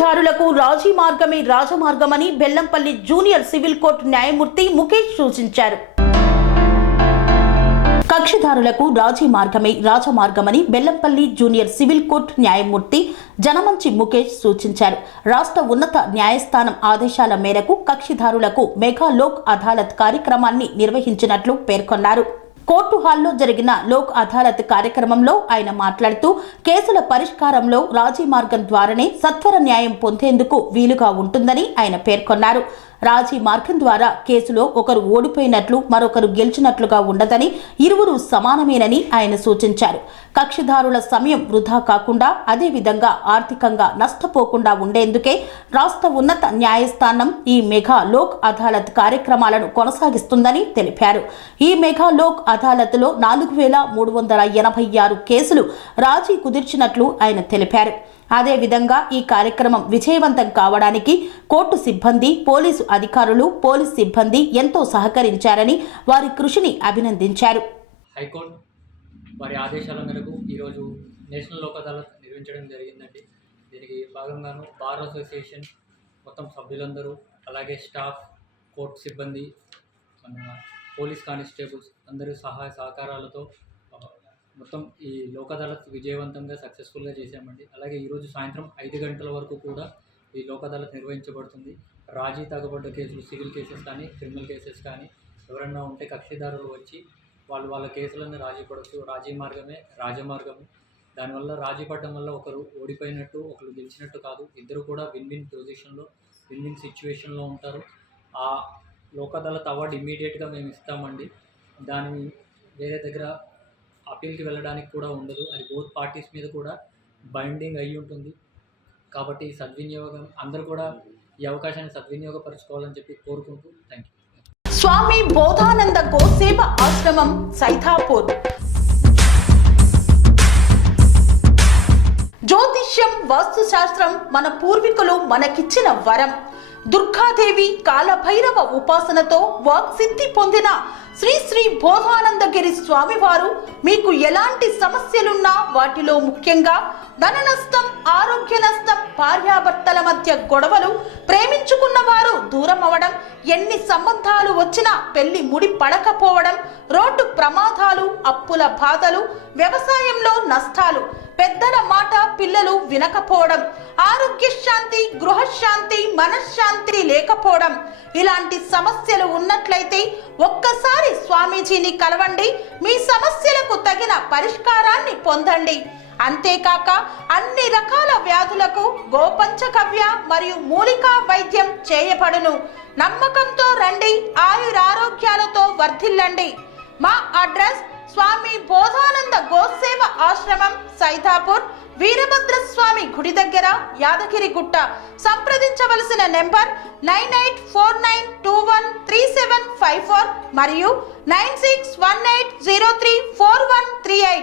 కక్షిదారులకు రాజీ మార్గమే రాజమార్గమని Bellampalli junior civil court న్యాయమూర్తి ముఖేష్ సూచించారు. కక్షిదారులకు రాజీ మార్గమే రాజమార్గమని బెల్లంపల్లి జూనియర్ సివిల్ కోర్టు న్యాయమూర్తి జనమంచి ముఖేష్ సూచించారు. రాష్ట్ర ఉన్నత న్యాయస్థానం ఆదేశాల మేరకు కక్షిదారులకు మెగా లోక్ అదాలత్ కార్యక్రమాన్ని నిర్వహించినట్లు పేర్కొన్నారు. కోర్టు హాల్లో జరిగిన లోక్ అదాలత్ కార్యక్రమంలో ఆయన మాట్లాడుతూ కేసుల పరిష్కారంలో రాజీ మార్గం ద్వారానే సత్వర న్యాయం పొందేందుకు వీలుగా ఉంటుందని ఆయన పేర్కొన్నారు. రాజీ మార్గం ద్వారా కేసులో ఒకరు ఓడిపోయినట్లు మరొకరు గెలిచినట్లుగా ఉండదని, ఇరువురు సమానమేనని ఆయన సూచించారు. కక్షిదారుల సమయం వృధా కాకుండా అదేవిధంగా ఆర్థికంగా నష్టపోకుండా ఉండేందుకే రాష్ట్ర ఉన్నత న్యాయస్థానం ఈ మెగా లోక్ అదాలత్ కార్యక్రమాలను కొనసాగిస్తుందని తెలిపారు. ఈ మెగా లోక్ అదాలత్లో 4386 కేసులు రాజీ కుదిర్చినట్లు ఆయన తెలిపారు. అదేవిధంగా ఈ కార్యక్రమం విజయవంతం కావడానికి కోర్టు సిబ్బంది, పోలీసు అధికారులు, పోలీసు సిబ్బంది ఎంతో సహకరించారని వారి కృషిని అభినందించారు. హైకోర్టు వారి ఆదేశాల మేరకు ఈరోజు నేషనల్ లోక్ అదాలత్ నిర్వహించడం జరిగిందండి. దీనికి భాగంగాను బార్ అసోసియేషన్ మొత్తం సభ్యులందరూ, అలాగే స్టాఫ్, కోర్టు సిబ్బంది, పోలీస్ కానిస్టేబుల్స్ అందరూ సహాయ సహకారాలతో మొత్తం ఈ లోక్ అదాలత్ విజయవంతంగా సక్సెస్ఫుల్గా చేశామండి. అలాగే ఈరోజు సాయంత్రం 5 గంటల వరకు కూడా ఈ లోక్ అదాలత్ నిర్వహించబడుతుంది. రాజీ తగ్గబడ్డ కేసులు, సివిల్ కేసెస్ కానీ, క్రిమినల్ కేసెస్ కానీ ఎవరన్నా ఉంటే కక్షిదారులు వచ్చి వాళ్ళ కేసులను రాజీ పడవచ్చు. రాజీ మార్గమే రాజమార్గము. దానివల్ల రాజీ పడడం వల్ల ఒకరు ఓడిపోయినట్టు, ఒకరు గెలిచినట్టు కాదు. ఇద్దరు కూడా విన్ విన్ పొజిషన్లో, విన్ విన్ సిచ్యువేషన్లో ఉంటారు. ఆ లోక్ అదాలత్ అవార్డు ఇమ్మీడియట్గా మేము ఇస్తామండి. దాన్ని వేరే దగ్గర అప్పీల్కి వెళ్ళడానికి కూడా ఉండదు. అది బోత్ పార్టీస్ మీద కూడా బైండింగ్ అయ్యి ఉంటుంది. కాబట్టి సద్వినియోగం అందరూ కూడా ఈ అవకాశాన్ని సద్వినియోగపరచుకోవాలని చెప్పి కోరుకుంటూ థ్యాంక్ యూ. స్వామి బోధానంద గోసేవ ఆశ్రమం, సైథాపూర్. జ్యోతిష్యం, వాస్తుశాస్త్రం మన పూర్వీకులు మనకిచ్చిన వరం. దుర్గాదేవి, కాలభైరవ ఉపాసనతో వాక్సిద్ధి పొందిన శ్రీ శ్రీ బోధానందగిరి స్వామివారు మీకు ఎలాంటి సమస్యలున్నా, వాటిలో ముఖ్యంగా ధన నష్టం, ఆరోగ్య నష్టం, భార్యాభర్తల మధ్య గొడవలు, ప్రేమించుకున్న వారు దూరం అవడం, ఎన్ని సంబంధాలు వచ్చినా పెళ్లి ముడి పడకపోవడం, రోడ్డు ప్రమాదాలు, అప్పుల బాధలు, వ్యవసాయంలో నష్టాలు, పెద్దల మాట పిల్లలు వినకపోవడం, ఆరోగ్య శాంతి, గృహశాంతి, మనశ్శాంతి లేకపోవడం, ఇలాంటి సమస్యలు ఉన్నట్లయితే ఒక్కసారి స్వామీజీని కలవండి. మీ సమస్యలకు తగిన పరిష్కారాన్ని పొందండి. అంతేకాక అన్ని రకాల వ్యాధులకు గోపంచకవ్య మరియు మూలికా వైద్యం చేయబడును. నమ్మకంతో రండి, ఆయురారోగ్యాలతో వర్ధిల్లండి. మా అడ్రస్ స్వామి బోధానంద గోసేవ ఆశ్రమం, సైథాపూర్, వీరభద్రస్వామి గుడి దగ్గర, యాదగిరిగుట్ట. సంప్రదించవలసిన నెంబర్ 9849213754 మరియు 9618034138.